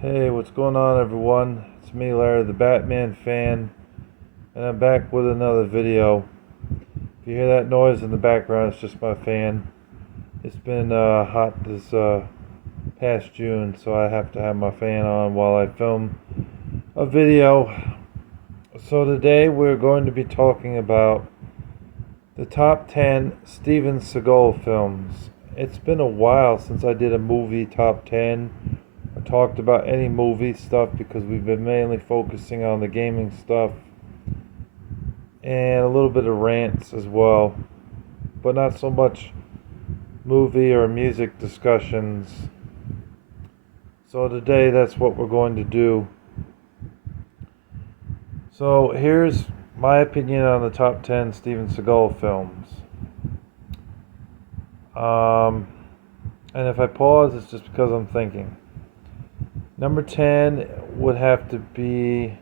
Hey, what's going on, everyone? It's me, Larry, the Batman fan, and I'm back with another video. If you hear that noise in the background, it's just my fan. It's been hot this past June, so I have to have my fan on while I film a video. So today we're going to be talking about the top 10 Steven Seagal films. It's been a while since I did a movie top 10. I talked about any movie stuff because we've been mainly focusing on the gaming stuff and a little bit of rants as well, but not so much movie or music discussions. So today that's what we're going to do. So here's my opinion on the top 10 Steven Seagal films. And if I pause, it's just because I'm thinking. Number 10 would have to be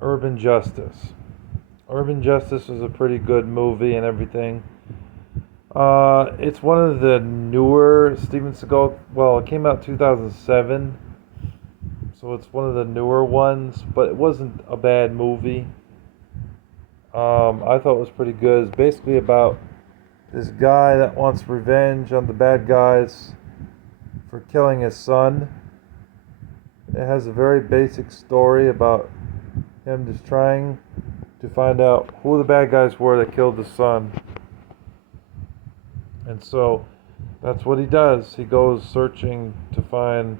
Urban Justice. Urban Justice was a pretty good movie and everything. It's one of the newer Steven Seagal. Well, it came out 2007, so it's one of the newer ones. But it wasn't a bad movie. I thought it was pretty good. It's basically about this guy that wants revenge on the bad guys for killing his son. It has a very basic story about him just trying to find out who the bad guys were that killed his son. And so that's what he does. He goes searching to find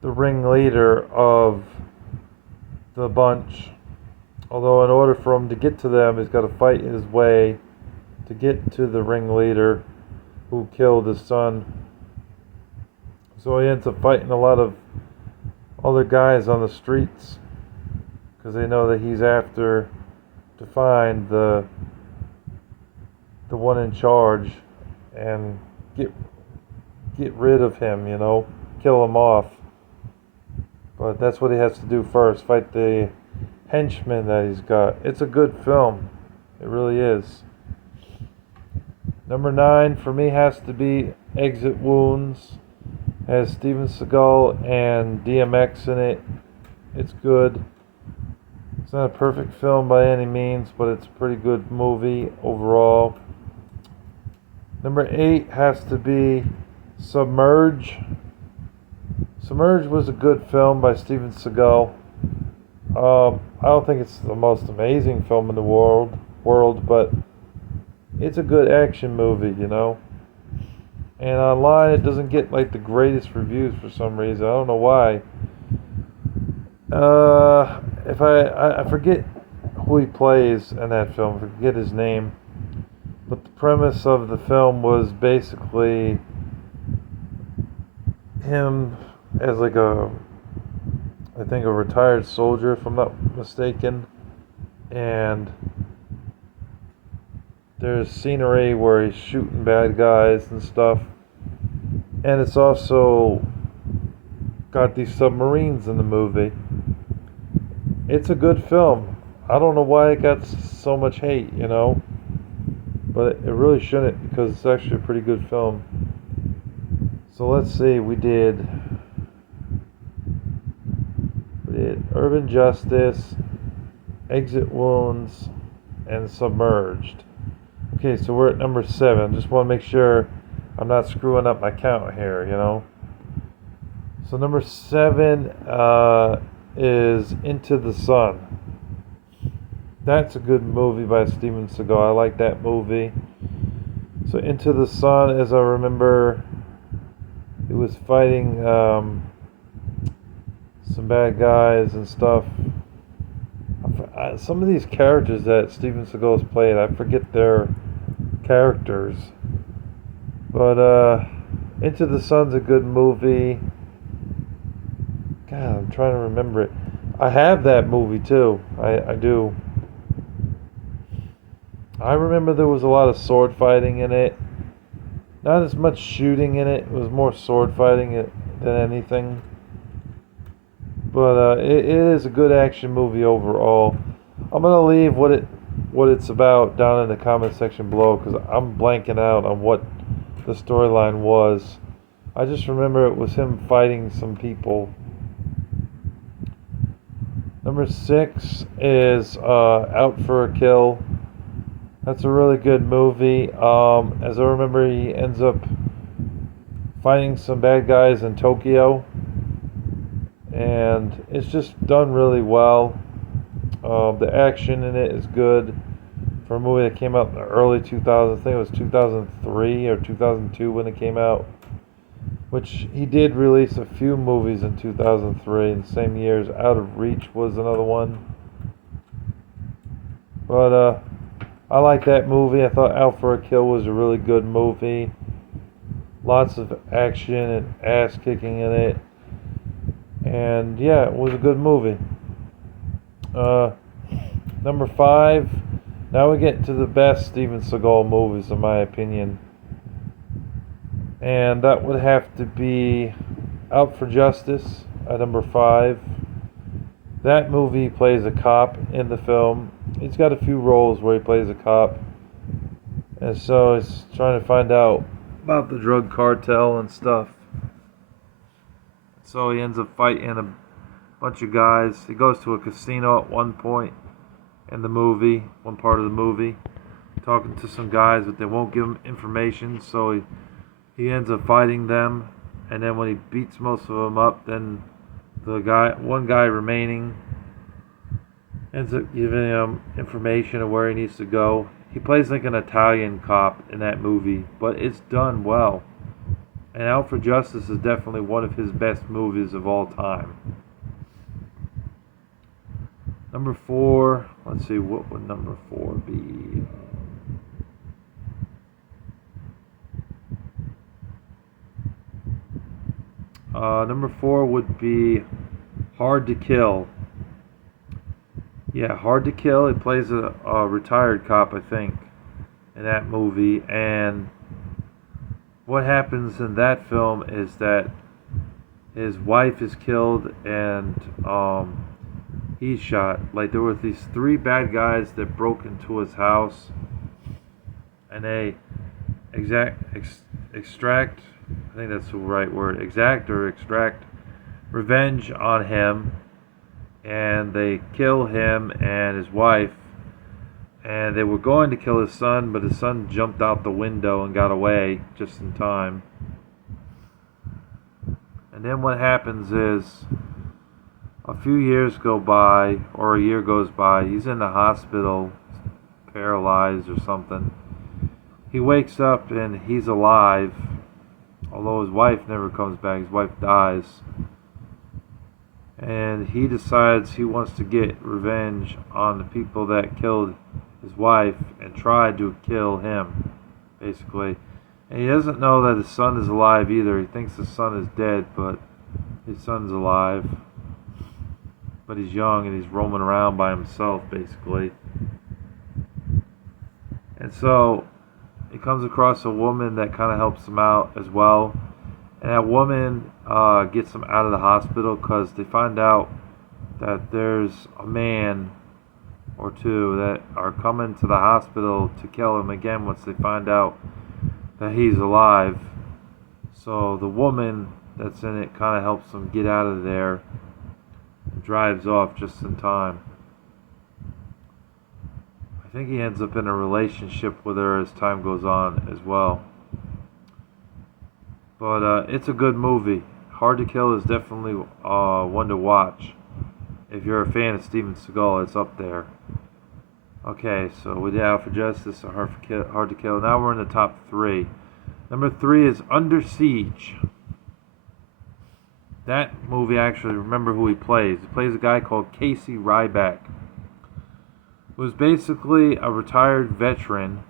the ringleader of the bunch. Although in order for him to get to them, he's got to fight his way to get to the ringleader who killed his son. So he ends up fighting a lot of other guys on the streets because they know that he's after to find the one in charge and get rid of him, kill him off. But that's what he has to do first, fight the henchman that he's got. It's a good film. It really is. Number 9 for me has to be Exit Wounds. It has Steven Seagal and DMX in it. It's good. It's not a perfect film by any means, but it's a pretty good movie overall. Number 8 has to be Submerge. Submerge was a good film by Steven Seagal. I don't think it's the most amazing film in the world, but it's a good action movie, And online it doesn't get like the greatest reviews for some reason. I don't know why. If I forget who he plays in that film, I forget his name. But the premise of the film was basically him as like I think a retired soldier, if I'm not mistaken, and there's scenery where he's shooting bad guys and stuff, and it's also got these submarines in the movie. It's a good film. I don't know why it got so much hate, but it really shouldn't, because it's actually a pretty good film. So let's see, we did Urban Justice, Exit Wounds, and Submerged. Okay, so we're at number 7. Just want to make sure I'm not screwing up my count here, So number 7 is Into the Sun. That's a good movie by Steven Seagal. I like that movie. So Into the Sun, as I remember, he was fighting some bad guys and stuff. Some of these characters that Steven Seagal has played, I forget their characters. But Into the Sun's a good movie. God, I'm trying to remember it. I have that movie too. I do. I remember there was a lot of sword fighting in it. Not as much shooting in it. It was more sword fighting than anything. But it is a good action movie overall. I'm gonna leave what it's about down in the comment section below, because I'm blanking out on what the storyline was. I just remember it was him fighting some people. Number 6 is Out for a Kill. That's a really good movie. As I remember, he ends up fighting some bad guys in Tokyo, and it's just done really well. The action in it is good for a movie that came out in the early 2000s. I think it was 2003 or 2002 when it came out. Which he did release a few movies in 2003 in the same years. Out of Reach was another one. But I like that movie. I thought Out for a Kill was a really good movie. Lots of action and ass kicking in it. And yeah, it was a good movie. Number 5. Now we get to the best Steven Seagal movies, in my opinion. And that would have to be Out for Justice at number 5. That movie plays a cop in the film. He's got a few roles where he plays a cop. And so he's trying to find out about the drug cartel and stuff. So he ends up fighting a bunch of guys. He goes to a casino at one point in the movie, one part of the movie, talking to some guys, but they won't give him information, so he ends up fighting them, and then when he beats most of them up, then one guy remaining ends up giving him information of where he needs to go. He plays like an Italian cop in that movie, but it's done well. And Out for Justice is definitely one of his best movies of all time. Number 4, let's see, what would number 4 be? Number 4 would be Hard to Kill. Yeah, Hard to Kill. He plays a retired cop, I think, in that movie. And what happens in that film is that his wife is killed and he's shot. Like, there were these 3 bad guys that broke into his house, and they extract, I think that's the right word, extract revenge on him, and they kill him and his wife, and they were going to kill his son, but his son jumped out the window and got away just in time. And then what happens is, a few years go by, or a year goes by, he's in the hospital, paralyzed or something. He wakes up and he's alive, although his wife never comes back. His wife dies. And he decides he wants to get revenge on the people that killed his wife and tried to kill him, basically. And he doesn't know that his son is alive either. He thinks his son is dead, but his son's alive. But he's young and he's roaming around by himself, basically. And so he comes across a woman that kind of helps him out as well. And that woman gets him out of the hospital because they find out that there's a man or two that are coming to the hospital to kill him again once they find out that he's alive. So the woman that's in it kind of helps him get out of there and drives off just in time. I think he ends up in a relationship with her as time goes on as well. But it's a good movie. Hard to Kill is definitely one to watch. If you're a fan of Steven Seagal, it's up there. Okay, so we did Out for Justice, Hard to Kill. Now we're in the top 3. Number 3 is Under Siege. That movie, actually, remember who he plays. He plays a guy called Casey Ryback, who was basically a retired veteran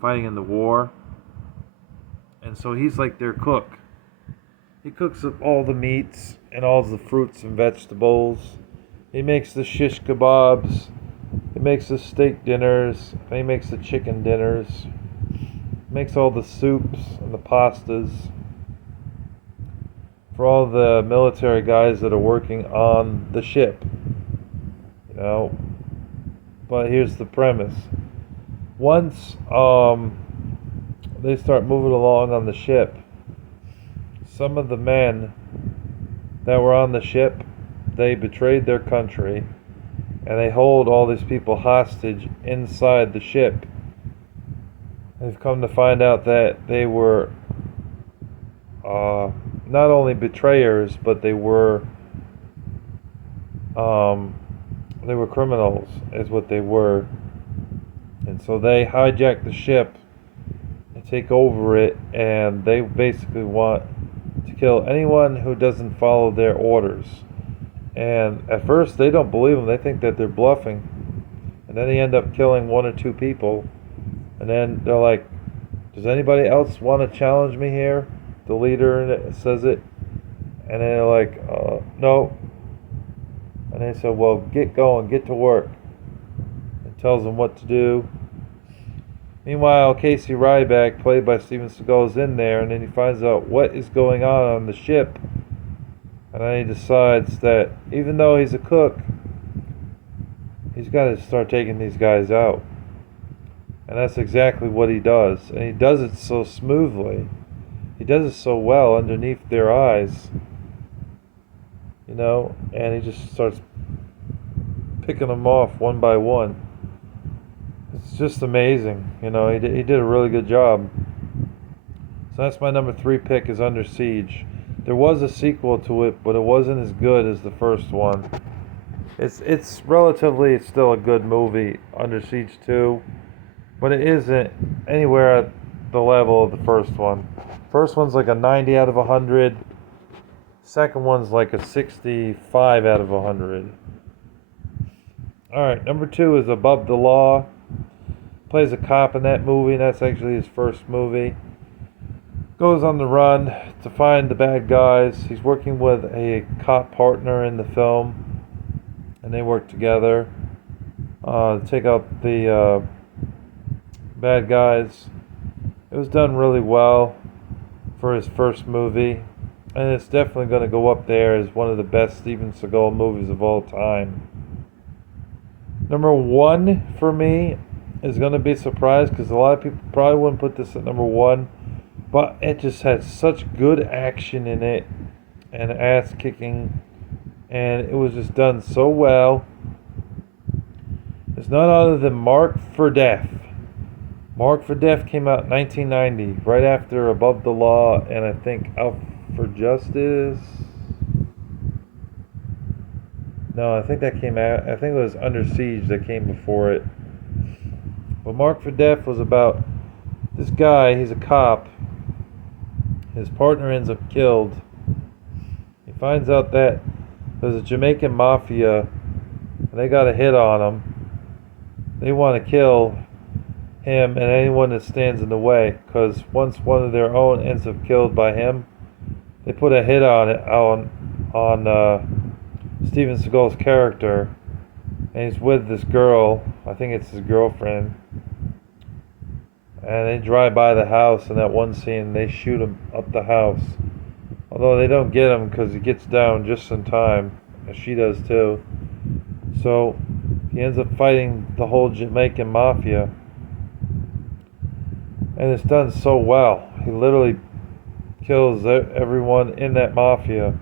fighting in the war. And so he's like their cook. He cooks up all the meats and all the fruits and vegetables. He makes the shish kebabs. He makes the steak dinners. He makes the chicken dinners. He makes all the soups and the pastas for all the military guys that are working on the ship. You know. But here's the premise. Once they start moving along on the ship, some of the men that were on the ship, they betrayed their country, and they hold all these people hostage inside the ship. They've come to find out that they were not only betrayers, but they were criminals, is what they were. And so they hijack the ship and take over it, and they basically want to kill anyone who doesn't follow their orders. And at first they don't believe them, they think that they're bluffing. And then they end up killing one or two people. And then they're like, does anybody else want to challenge me here? The leader says it. And then they're like, no. And they said, well, get going, get to work. And tells them what to do. Meanwhile, Casey Ryback, played by Steven Seagal, is in there, and then he finds out what is going on the ship. And then he decides that even though he's a cook, he's got to start taking these guys out. And that's exactly what he does. And he does it so smoothly. He does it so well underneath their eyes. You know, and he just starts picking them off one by one. It's just amazing. You know, he did a really good job. So that's my number 3 pick, is Under Siege. There was a sequel to it, but it wasn't as good as the first one. It's relatively still a good movie, Under Siege 2, but it isn't anywhere at the level of the first one. First one's like a 90 out of 100. Second one's like a 65 out of 100. Alright, number 2 is Above the Law. Plays a cop in that movie, and that's actually his first movie. Goes on the run to find the bad guys. He's working with a cop partner in the film, and they work together to take out the bad guys. It was done really well for his first movie, and it's definitely going to go up there as one of the best Steven Seagal movies of all time. Number 1 for me is going to be a surprise, because a lot of people probably wouldn't put this at number 1, but it just had such good action in it and ass kicking, and it was just done so well. It's none other than Marked for Death. Marked for Death came out in 1990, right after Above the Law, and I think Out for Justice. No, I think that came out. I think it was Under Siege that came before it. But Marked for Death was about this guy. He's a cop. His partner ends up killed. He finds out that there's a Jamaican mafia, and they got a hit on him. They want to kill him and anyone that stands in the way, because once one of their own ends up killed by him, they put a hit on it on Steven Seagal's character, and he's with this girl. I think it's his girlfriend. And they drive by the house in that one scene, and they shoot him up the house. Although they don't get him, because he gets down just in time, as she does too. So he ends up fighting the whole Jamaican mafia. And it's done so well. He literally kills everyone in that mafia.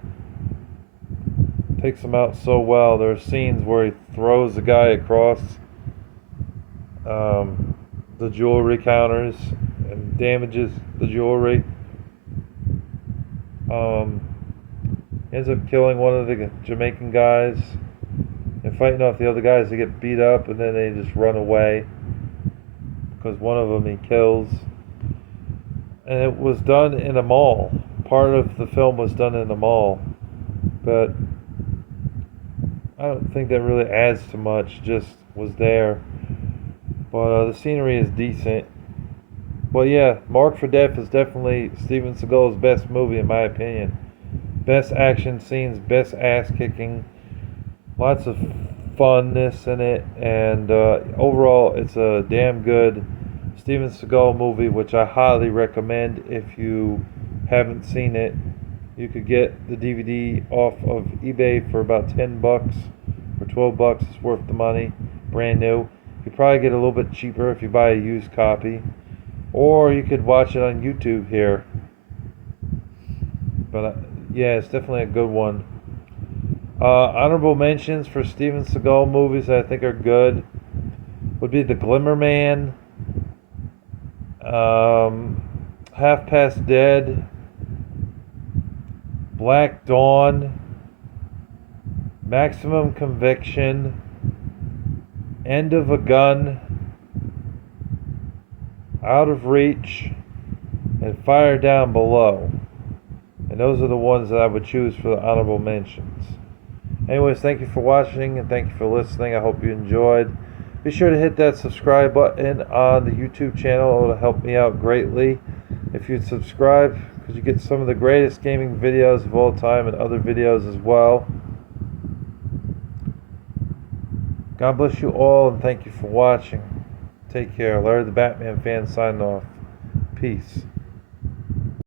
Takes them out so well. There are scenes where he throws the guy across the jewelry counters and damages the jewelry. Ends up killing one of the Jamaican guys and fighting off the other guys. They get beat up, and then they just run away because one of them he kills. And it was done in a mall. Part of the film was done in a mall, but I don't think that really adds to much. Just was there. But the scenery is decent. But yeah, Marked for Death is definitely Steven Seagal's best movie in my opinion. Best action scenes, best ass kicking, lots of funness in it, and overall it's a damn good Steven Seagal movie, which I highly recommend. If you haven't seen it, you could get the DVD off of eBay for about $10 or $12. It's worth the money, brand new. You probably get a little bit cheaper if you buy a used copy, or you could watch it on YouTube here. But yeah, it's definitely a good one. Honorable mentions for Steven Seagal movies that I think are good would be The Glimmer Man, Half Past Dead, Black Dawn, Maximum Conviction, End of a Gun, Out of Reach, and Fire Down Below. And those are the ones that I would choose for the honorable mentions. Anyways, thank you for watching and thank you for listening. I hope you enjoyed. Be sure to hit that subscribe button on the YouTube channel. It'll help me out greatly if you'd subscribe, because you get some of the greatest gaming videos of all time and other videos as well. God bless you all and thank you for watching. Take care. Larry the Batman fan signing off. Peace.